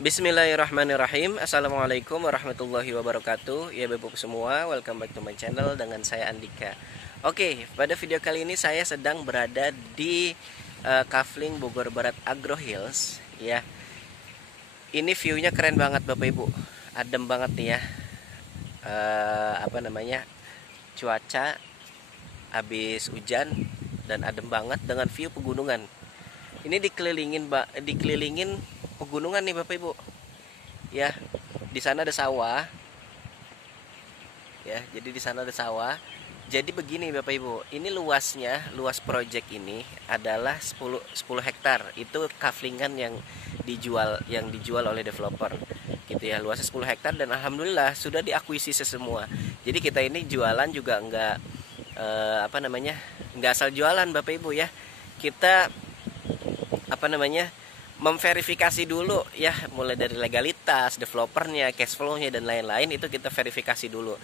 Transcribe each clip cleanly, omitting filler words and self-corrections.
Bismillahirrahmanirrahim. Assalamualaikum warahmatullahi wabarakatuh. Ya Bapak semua, welcome back to my channel dengan saya Andika. Oke, pada video kali ini saya sedang berada di Kafling Bogor Barat Agro Hills ya. Ini viewnya keren banget Bapak Ibu. Adem banget nih ya. Cuaca habis hujan dan adem banget dengan view pegunungan. Ini dikelilingin pegunungan nih Bapak Ibu. Ya, di sana ada sawah. Ya, jadi di sana ada sawah. Jadi begini Bapak Ibu, ini luas project ini adalah 10 hektar. Itu kaflingan yang dijual oleh developer. Gitu ya, luasnya 10 hektar dan alhamdulillah sudah diakuisisi semua. Jadi kita ini jualan juga enggak enggak asal jualan Bapak Ibu ya. Kita memverifikasi dulu ya, mulai dari legalitas, developernya, cash flow-nya dan lain-lain itu kita verifikasi dulu.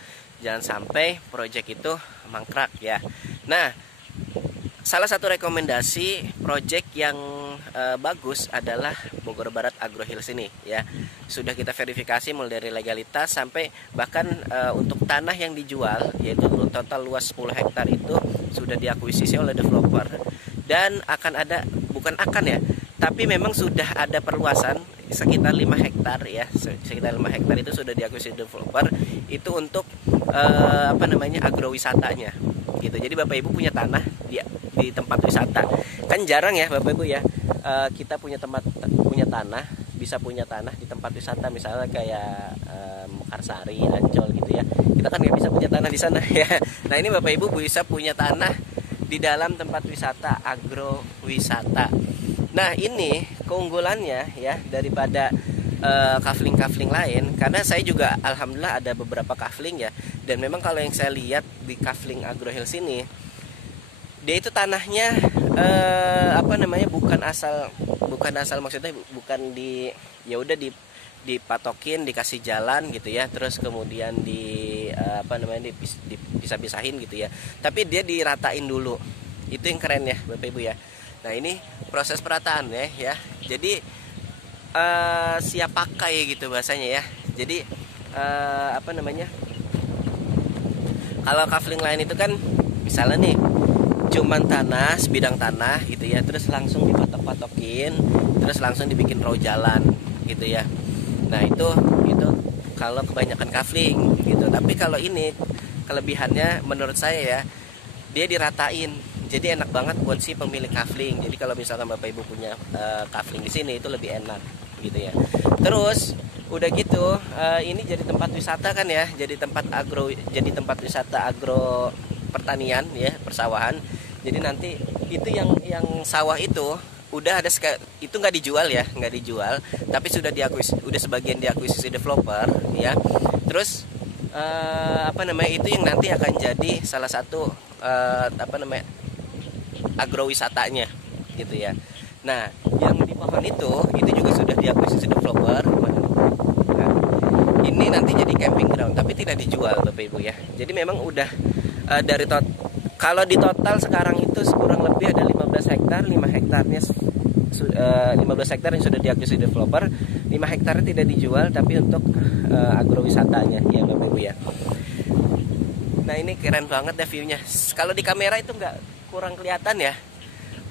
Jangan sampai project itu mangkrak ya. Nah, salah satu rekomendasi project yang bagus adalah Bogor Barat Agro Hills ini ya. Sudah kita verifikasi mulai dari legalitas sampai bahkan untuk tanah yang dijual yaitu total luas 10 hektar itu sudah diakuisisi oleh developer. Dan tapi memang sudah ada perluasan sekitar 5 hektar ya. Sekitar 5 hektar itu sudah diakuisisi developer itu untuk agrowisatanya gitu. Jadi Bapak Ibu punya tanah di tempat wisata. Kan jarang ya Bapak Ibu ya. Kita punya tanah, bisa punya tanah di tempat wisata misalnya kayak Mekarsari, Ancol gitu ya. Kita kan nggak bisa punya tanah di sana ya. Nah, ini Bapak Ibu bisa punya tanah di dalam tempat wisata, agrowisata. Nah, ini keunggulannya ya daripada kafling-kafling lain, karena saya juga alhamdulillah ada beberapa kafling ya. Dan memang kalau yang saya lihat di Kafling Agro Hills ini, dia itu tanahnya bukan asal maksudnya bukan dipatokin, dikasih jalan gitu ya, terus kemudian dipisah-pisahin gitu ya. Tapi dia diratain dulu. Itu yang keren ya Bapak Ibu ya. Nah, ini proses perataan ya. Jadi siap pakai gitu bahasanya ya. Jadi kalau kafling lain itu kan misalnya nih cuman sebidang tanah gitu ya, terus langsung dipatok-patokin, terus langsung dibikin row jalan gitu ya. Nah, itu kalau kebanyakan kafling gitu. Tapi kalau ini kelebihannya menurut saya ya, dia diratain. Jadi enak banget buat si pemilik kafling. Jadi kalau misalkan Bapak Ibu punya kafling di sini itu lebih enak gitu ya. Terus udah gitu ini jadi tempat wisata kan ya, jadi tempat wisata agro pertanian ya, persawahan. Jadi nanti itu yang sawah itu udah ada itu nggak dijual, tapi sudah sebagian diakuisisi developer ya. Terus itu yang nanti akan jadi salah satu agrowisatanya gitu ya. Nah, yang di pohon itu juga sudah diakuisisi developer. Nah, ini nanti jadi camping ground tapi tidak dijual Bapak Ibu ya. Jadi memang udah kalau di total sekarang itu kurang lebih ada 15 hektar, 5 hektarnya 15 hektar yang sudah diakuisisi developer, 5 hektarnya tidak dijual tapi untuk agrowisatanya ya Bapak Ibu ya. Nah, ini keren banget ya view-nya. Kalau di kamera itu kurang kelihatan ya.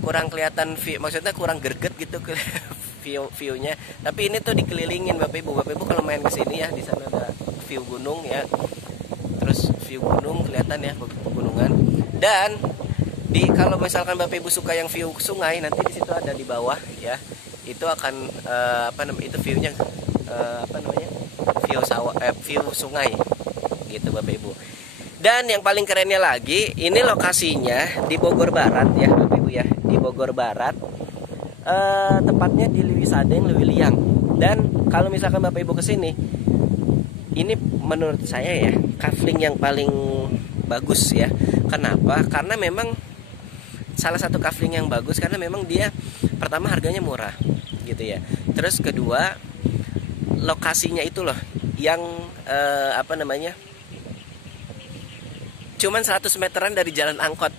Kurang kelihatan view, maksudnya kurang greget gitu ke view-nya. Tapi ini tuh dikelilingin Bapak Ibu. Bapak Ibu kalau main ke sini ya, di sana ada view gunung ya. Terus view gunung kelihatan ya, pegunungan. Dan kalau misalkan Bapak Ibu suka yang view sungai, nanti di situ ada di bawah ya. Itu akan itu view-nya view sungai gitu Bapak Ibu. Dan yang paling kerennya lagi, ini lokasinya di Bogor Barat ya Bapak Ibu ya. Di Bogor Barat, tepatnya di Lewisadeng, Lewiliang. Dan kalau misalkan Bapak Ibu kesini, ini menurut saya ya kafling yang paling bagus ya. Kenapa? Karena memang salah satu kafling yang bagus karena memang dia pertama harganya murah gitu ya. Terus kedua, lokasinya itu loh yang cuman 100 meteran dari jalan angkot.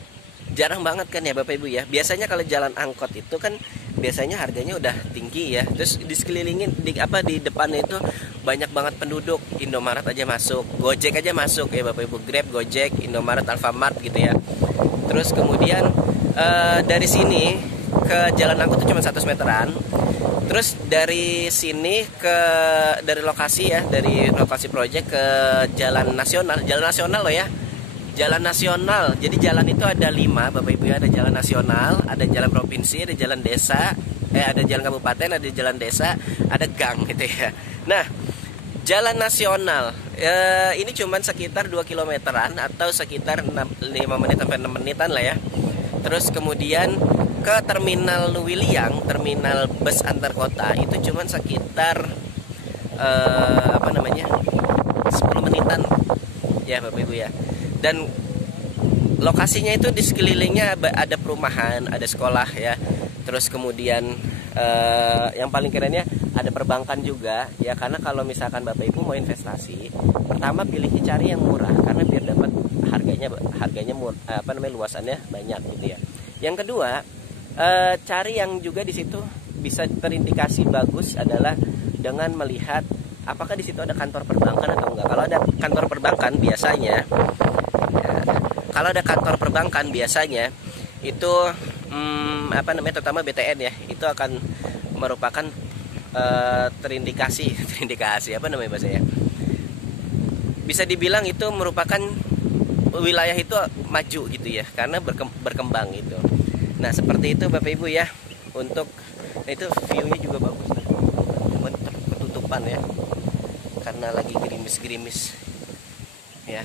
Jarang banget kan ya Bapak Ibu ya. Biasanya kalau jalan angkot itu kan biasanya harganya udah tinggi ya. Terus di sekelilingin di depannya itu banyak banget penduduk. Indomaret aja masuk, Gojek aja masuk ya Bapak Ibu, Grab, Gojek, Indomaret, Alfamart gitu ya. Terus kemudian dari sini ke Jalan Angkut itu cuma 100 meteran. Terus dari sini dari lokasi proyek ke Jalan Nasional loh ya. Jalan nasional. Jadi jalan itu ada 5 Bapak Ibu ya. Ada jalan nasional, ada jalan provinsi, ada jalan desa, ada jalan kabupaten, ada jalan desa, ada gang gitu ya. Nah, jalan nasional ini cuman sekitar 2 kilometeran atau sekitar 5 menit sampai 6 menitan lah ya. Terus kemudian ke terminal Luwiliang, terminal bus antar kota itu cuman sekitar 10 menitan ya Bapak Ibu ya. Dan lokasinya itu di sekelilingnya ada perumahan, ada sekolah ya. Terus kemudian yang paling kerennya ada perbankan juga ya, karena kalau misalkan Bapak Ibu mau investasi, pertama pilihnya cari yang murah karena biar dapat harganya luasannya banyak gitu ya. Yang kedua, cari yang juga di situ bisa terindikasi bagus adalah dengan melihat apakah di situ ada kantor perbankan atau enggak. Kalau ada kantor perbankan biasanya, itu terutama BTN ya, itu akan merupakan terindikasi bahasanya. Bisa dibilang itu merupakan wilayah itu maju gitu ya, karena berkembang gitu. Nah, seperti itu Bapak Ibu ya. Itu view-nya juga bagus. Cuma ketutupan ya, karena lagi gerimis-gerimis ya.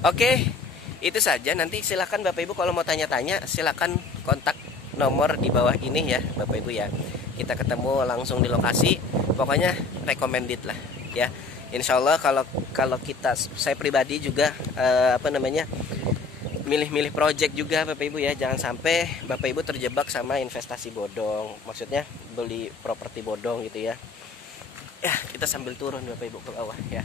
Oke, itu saja. Nanti silakan Bapak Ibu kalau mau tanya-tanya, silakan kontak nomor di bawah ini ya Bapak Ibu ya. Kita ketemu langsung di lokasi. Pokoknya recommended lah ya. Insya Allah kalau saya pribadi juga milih-milih project juga Bapak Ibu ya. Jangan sampai Bapak Ibu terjebak sama investasi bodong. Maksudnya beli properti bodong gitu ya. Ya, kita sambil turun Bapak Ibu ke bawah ya.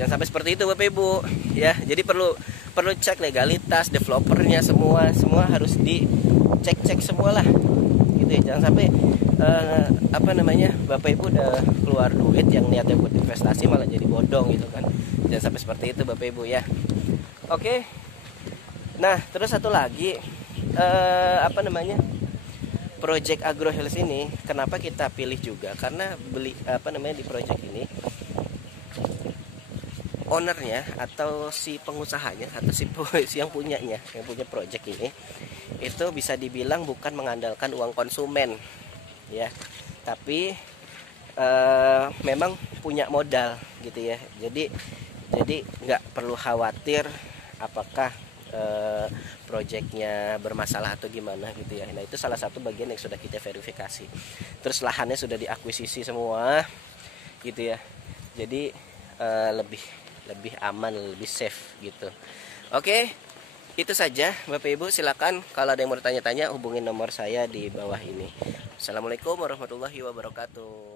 Jangan sampai seperti itu Bapak Ibu ya. Jadi perlu cek legalitas developernya, semua harus dicek semua lah gitu ya. Jangan sampai Bapak Ibu udah keluar duit yang niatnya buat investasi malah jadi bodong gitu kan. Jangan sampai seperti itu Bapak Ibu ya. Oke. Nah, terus satu lagi Project Agro Hills ini kenapa kita pilih juga, karena di project ini ownernya atau si pengusahanya atau si yang punya project ini itu bisa dibilang bukan mengandalkan uang konsumen ya, tapi memang punya modal gitu ya. Jadi nggak perlu khawatir apakah proyeknya bermasalah atau gimana gitu ya. Nah, itu salah satu bagian yang sudah kita verifikasi. Terus lahannya sudah diakuisisi semua gitu ya. Jadi lebih aman, lebih safe gitu. Oke, itu saja Bapak Ibu. Silakan kalau ada yang mau tanya-tanya hubungin nomor saya di bawah ini. Assalamualaikum warahmatullahi wabarakatuh.